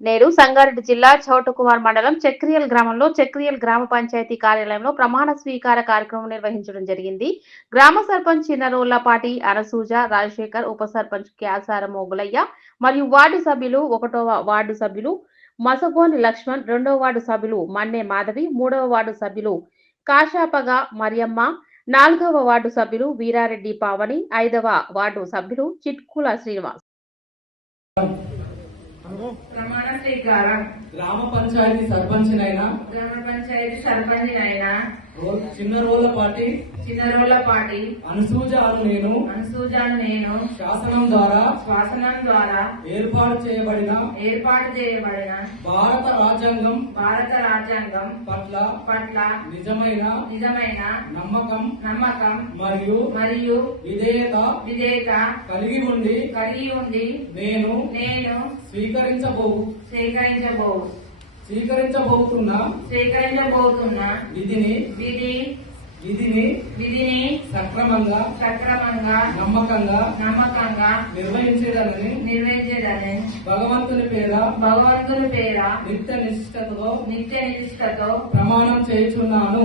నేడు సంగారెడ్డి జిల్లా చౌటుకుమార్ మండలం చక్రియల్ గ్రామంలో చక్రియల్ గ్రామ పంచాయతీ కార్యాలయంలో ప్రమాణ స్వీకార కార్యక్రమం నిర్వహించడం జరిగింది. గ్రామ సర్పంచ్ చిన్నరోళ్లపాటి అనసూజ, రాజశేఖర్, ఉప సర్పంచ్ క్యాసార మోగులయ్య మరియు వార్డు సభ్యులు 1వ వార్డు సభ్యులు మసగోని లక్ష్మణ్, 2వ వార్డు సభ్యులు మన్నే మాధవి, 3వ వార్డు సభ్యులు కాశాపగా మరియమ్మ, 4వ వార్డు సభ్యులు వీరారెడ్డి పావని, 5వ వార్డు సభ్యులు చిట్కుల శ్రీనివాస్. ప్రమాణ స్వీకారం. గ్రామ పంచాయతీ సర్పంచినైనా చిన్నరోళ్లపాటి అనసూజాను నేను శాసనం ద్వారా ఏర్పాటు చేయబడిన భారత రాజ్యాంగం పట్ల నిజమైన నమ్మకం మరియు విధేయత కలిగి ఉండి నేను స్వీకరించబోతున్న విధిని సక్రమంగా నమ్మకంగా నిర్వహించేదాన్ని భగవంతుని పేర నిత్య నిష్ఠతో ప్రమాణం చేయుచున్నాను.